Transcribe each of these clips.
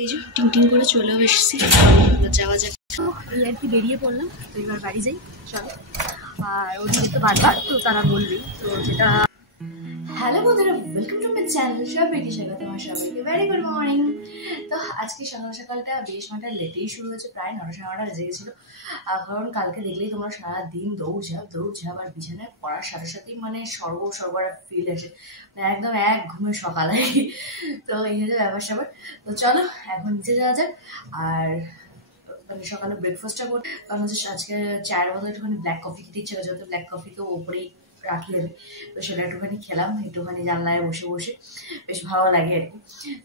এই যে টিং টিং করে চলেও এসেছি, যাওয়া যাক। এই আর কি বেরিয়ে পড়লাম, তো এবার বাড়ি যাই চলো। আর ওদিকে তো বারবার তো তারা বলবেই তো যেটা। হ্যালো বন্ধুরা, ওয়েলকাম টু মাই চ্যানেল সবাইকে স্বাগত। আমার সবাইকে ভেরি গুড মর্নিং। তো আজকে সকালটা বেশ অনেকটা লেটেই শুরু হয়েছে, প্রায় 9:30 বেজে গেছিলো। কারণ কালকে দেখলেই তোমরা সারাদিন দৌড়ঝাঁপ আর বিছানায় পড়ার সাথে সাথেই মানে সর্বরা ফিল আসে, মানে একদম এক ঘুমে সকাল আর কি। তো এই হচ্ছে ব্যাপার স্যাপার। তো চলো এখন নিচে যাওয়া যাক। আর মানে সকালে ব্রেকফাস্টটা করতে, কারণ হচ্ছে আজকে চায়ের বদলে একটুখানি ব্ল্যাক কফি খেতে ইচ্ছে হয়েছে, ব্ল্যাক কফি তো ওপরেই রাখি আমি, তো সেটা একটুখানি খেলাম, একটুখানি জানলায় বসে বসে বেশ ভালো লাগে আর কি।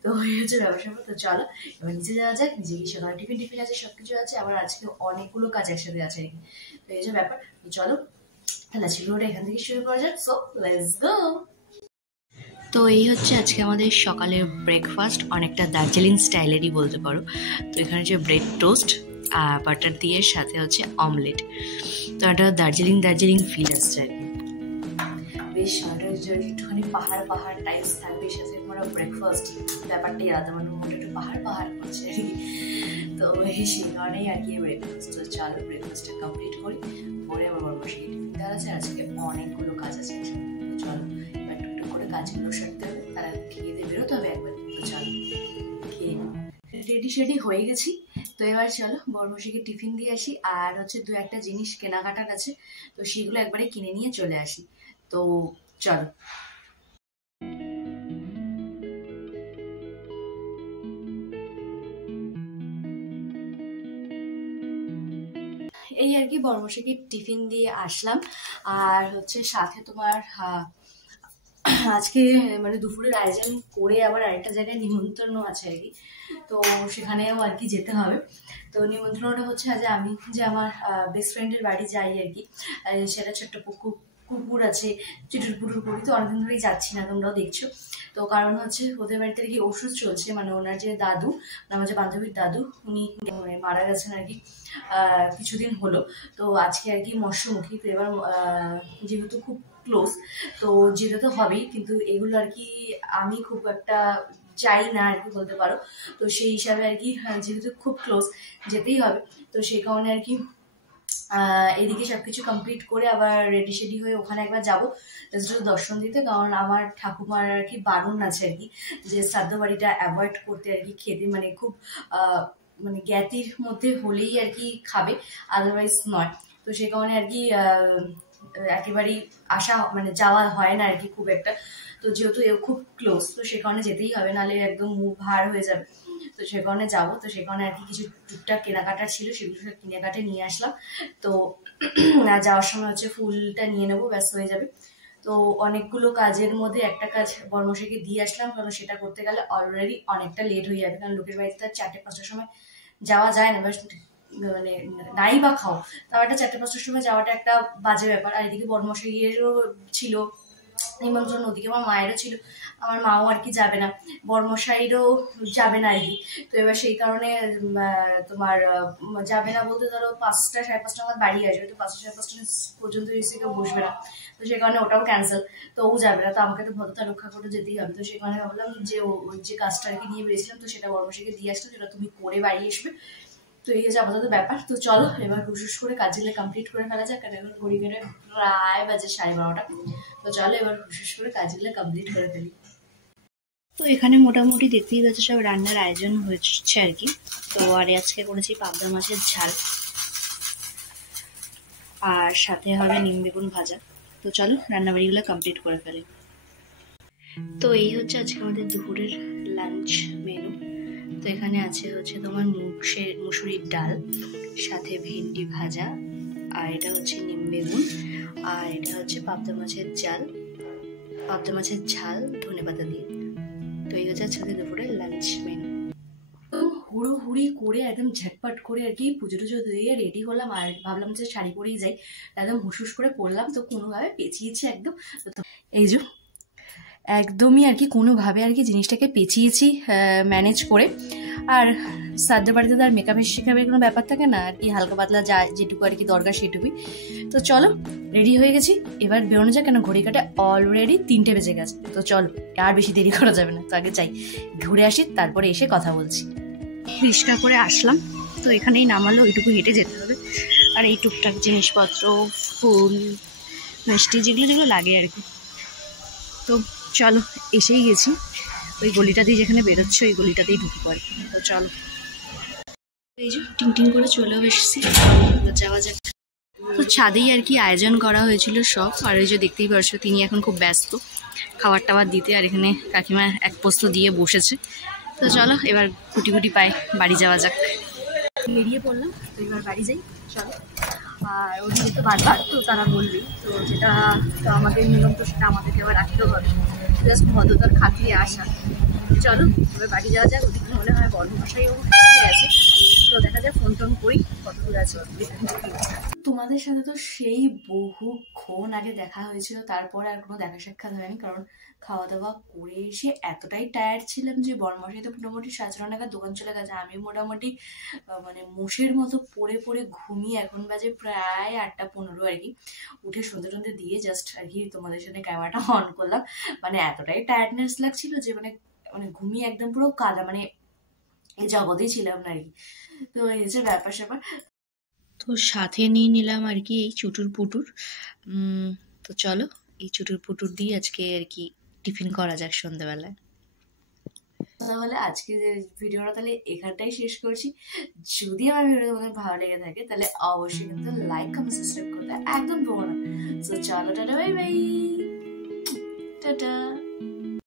তো এই হচ্ছে ব্যবসা। তো চলো এবার নিচে যাওয়া যাক। নিচে গিয়ে সকালে টিফিন আছে, সবকিছু আছে, আবার আজকে অনেকগুলো কাজ একসাথে আছে আর কি। তো এই যে ব্যাপার। তো চলো তাহলে আজকে ভিডিওটা এখান থেকে শুরু করা যাক। So let's go. তো এই হচ্ছে আজকে আমাদের সকালের ব্রেকফাস্ট, অনেকটা দার্জিলিং স্টাইলেরই বলতে পারো। তো এখানে হচ্ছে ব্রেড টোস্ট আর বাটার দিয়ে, সাথে হচ্ছে অমলেট। তো একটা দার্জিলিং ফিল আসছে আর কি। বেশ একটুখানি পাহাড় টাইপস থাকবে, সাথে আমরা ব্রেকফাস্ট ব্যাপারটাই আলাদা, মানে মোটা একটু পাহাড় করছে আর কি। তো সেই কারণেই আর কি ব্রেকফাস্ট। তো চলো ব্রেকফাস্টটা কমপ্লিট করি, পরে আবার বসে দেওয়া আছে। আজকে অনেকগুলো কাজ আছে, তো চলো এবার টুকটুক করে কাজগুলো সারতে হবে, তারা খেয়ে দিয়ে বেরোতে হবে একবার। তো চলো খেয়ে রেডি হয়ে গেছি। তো এবার চলো বড়মশাইকে টিফিন দিয়ে আসি, আর হচ্ছে দু একটা জিনিস কেনাকাটার আছে, তো সেগুলো একবারে কিনে নিয়ে চলে আসি। তো চলো। এই আর কি বড়মশাইকে টিফিন দিয়ে আসলাম, আর হচ্ছে সাথে তোমার আজকে মানে দুপুরের আয়োজন করে আবার আরেকটা জায়গায় নিমন্ত্রণ আছে আর কি। তো সেখানেও আর কি যেতে হবে। তো নিমন্ত্রণটা হচ্ছে আজ আমি যে আমার বেস্ট ফ্রেন্ডের বাড়ি যাই আর কি। সেটা ছোট্ট কুকুর আছে, চুটুর পুটুর করি, তো অনেকদিন ধরেই যাচ্ছি না, তোমরাও দেখছো। তো কারণ হচ্ছে ওদের বাড়িতে আর কি ওষুধ চলছে, মানে ওনার যে দাদু, আমার যে বান্ধবীর দাদু, উনি মারা গেছেন আর কি কিছুদিন হলো। তো আজকে আর কি মৎস্যমুখী। তো এবার যেহেতু খুব ক্লোজ, তো যেতে তো হবেই, কিন্তু এগুলো আর কি আমি খুব একটা চাই না আর কি বলতে পারো। তো সেই হিসাবে আর কি যেহেতু খুব ক্লোজ যেতেই হবে, তো সেই কারণে আর কি এদিকে সবকিছু কমপ্লিট করে আবার রেডি হয়ে ওখানে একবার যাবো দর্শন দিতে। কারণ আমার ঠাকুমার আর কি বারণ আছে আর কি, যে শ্রাদ্ধ বাড়িটা অ্যাভয়েড করতে আর কি, খেতে মানে খুব মানে জ্ঞাতির মধ্যে হলেই আর কি খাবে, আদারওয়াইজ নয়। তো সে কারণে আর কি একেবারেই আসা মানে যাওয়া হয় না আর কি খুব একটা। তো যেহেতু এও খুব ক্লোজ, তো সে কারণে যেতেই হবে, নাহলে একদম মুখ ভার হয়ে যাবে। তো সে কারণে যাবো। তো সে কারণে আর কি কিছু টুকটাক কেনাকাটা ছিল, সেগুলো সব কেনাকাটা নিয়ে আসলাম। তো যাওয়ার সময় হচ্ছে ফুলটা নিয়ে নেবো, ব্যস্ত হয়ে যাবে। তো অনেকগুলো কাজের মধ্যে একটা কাজ বর্মশাইকে দিয়ে আসলাম, কারণ সেটা করতে গেলে অলরেডি অনেকটা লেট হয়ে যাবে, কারণ লোকের বাড়িতে 4-5টার সময় যাওয়া যায় না, মানে নাই বা খাও, তাও একটা 4-5টার সময় যাওয়াটা একটা বাজে ব্যাপার। আর এদিকে বর্মশাইয়েরও ছিল নিমন্ত্রণ, ওদিকে আমার মায়েরও ছিল, আমার মাও আর কি যাবে না, বর্মশাইরও যাবে না আর কি। তো এবার সেই কারণে তোমার যাবে না বলতে ধরো 5টা-5:30 আমার বাড়ি আসবে, তো 5টা-5:30 পর্যন্ত এসে কেউ বসবে না, তো সেই কারণে ওটাও ক্যান্সেল। তো ও যাবে না, তো আমাকে তো ভদ্রতা রক্ষা করে যেতেই হবে। তো সেই কারণে ভাবলাম যে ওই যে কাজটা আর কি নিয়ে বেরিয়েছিলাম, তো সেটা বর্মশাইকে দিয়ে আসতো, যেটা তুমি করে বাড়ি আসবে। তো এই হচ্ছে আপাতত ব্যাপার। তো চলো এবার হুসুস করে কাজগুলো কমপ্লিট করে ফেলা যাক, কারণ এখন ঘড়ি ঘড়ে প্রায় বাজে 12:30। তো চলো এবার হুসুস করে কাজগুলো কমপ্লিট করে ফেলি। তো এখানে মোটামুটি দেখতেই পাচ্ছ সব রান্নার আয়োজন হচ্ছে আর কি। তো আর আজকে করেছি পাবদা মাছের ঝাল, আর সাথে হবে নিম বেগুন ভাজা। তো চলো রান্নাবাড়িগুলো কমপ্লিট করে ফেলি। তো এই হচ্ছে আজকে আমাদের দুপুরের লাঞ্চ মেনু। তো এখানে আছে হচ্ছে তোমার মুসুরির ডাল, সাথে ভেন্ডি ভাজা, আর এটা হচ্ছে নিম বেগুন, আর এটা হচ্ছে পাবদা মাছের ঝাল ধনেপাতা দিয়ে। তো এই হচ্ছে আজকে দুপুরের লাঞ্চ মেনু। হুড়োহুড়ি করে একদম ঝটপট করে আর কি পুজো টুজো দিয়ে রেডি হলাম, আর ভাবলাম যে শাড়ি পরেই যাই, একদম হুসুস করে পরলাম। তো কোনোভাবে পেঁচিয়েছি একদম, এই যে একদমই আর কি কোনোভাবে আর কি জিনিসটাকে পেঁচিয়েছি ম্যানেজ করে। আর শ্রাদ্ধ বাড়িতে তো আর শেখাবের কোনো ব্যাপার থাকে না আর কি, হালকা পাতলা যা যেটুকু আর কি দরকার সেটুকুই। তো চলো রেডি হয়ে গেছি, এবার বেরোনো যাক, কেন ঘড়ি কাটে অলরেডি 3টে বেজে গেছে। তো চলো আর বেশি দেরি করা যাবে না, তো আগে চাই ঘুরে আসি, তারপরে এসে কথা বলছি। রিক্সা করে আসলাম, তো এখানেই নামালো, ওইটুকু হেঁটে যেতে হবে। আর এই টুকটাক জিনিসপত্র, ফুল, মিষ্টি, যেগুলো যেগুলো লাগে আর কি। তো চলো, এসেই গেছি। ওই গলিটা দিয়ে যেখানে বেরোচ্ছে ওই গলিটাতেই ঢুকে পড়ে। তো চলো, এই যে টিং টিং করে চলেও এসেছি, যাওয়া যাক। তো ছাদেই আর কি আয়োজন করা হয়েছিল সব। আর ওই যে দেখতেই পারছো তিনি এখন খুব ব্যস্ত খাবার টাবার দিতে। আর এখানে কাকিমা এক পোস্ত দিয়ে বসেছে। তো চলো এবার গুটি গুটি পায়ে বাড়ি যাওয়া যাক। বেরিয়ে পড়লাম, তো এবার বাড়ি যাই, চলো। আর ওদিকে তো বারবার তো তারা বলবেই, তো যেটা তো আমাদের নিয়ম, তো সেটা আমাদেরকে আবার রাখতেও হবে। জাস্ট ভদ্রতার খাতিরে আসা। চলো এবার বাড়ি যাওয়া যাক। ওদিকে মনে হয় বর্ণমশাইও এসে গেছে, তো দেখা যায় ফোন টোন করি কত দূর আছে। তোমাদের সাথে তো সেই বহুক্ষণ আগে দেখা হয়েছিল, তারপরে আর কোনো দেখা সাক্ষাৎ হয়নি, কারণ খাওয়া দাওয়া করে এসে এতটাই টায়ার্ড ছিলাম যে বরমশাই তো মোটামুটি 9:30 নাগাদ দোকান চলে গেছে। আমি মোটামুটি মানে মোষের মতো পড়ে পড়ে ঘুমিয়ে, এখন বাজে প্রায় 8:15 আর কি। উঠে সন্ধে টন্ধে দিয়ে জাস্ট আর কি তোমাদের সাথে ক্যামেরাটা অন করলাম। মানে এতটাই টায়ার্ডনেস লাগছিল যে মানে মানে ঘুমিয়ে একদম পুরো কাদা, মানে এই জগতেই ছিলাম না আর কি। তো এই হচ্ছে ব্যাপার স্যাপার। তো সাথে নিয়ে নিলাম আর কি এই চুটুর পুটুর। তো চলো এই চুটুর পুটুর দিয়ে আজকে আর কি টিফিন করা যাক সন্ধ্যাবেলায়। তাহলে আজকে যে ভিডিওটা তাহলে এখানটাই শেষ করছি। যদি আমার ভিডিও তোমাদের ভালো লেগে থাকে তাহলে অবশ্যই কিন্তু লাইক কমেন্ট সাবস্ক্রাইব করতে একদম ভুলো না। তো চলো, টাটা, বাই বাই, টাটা।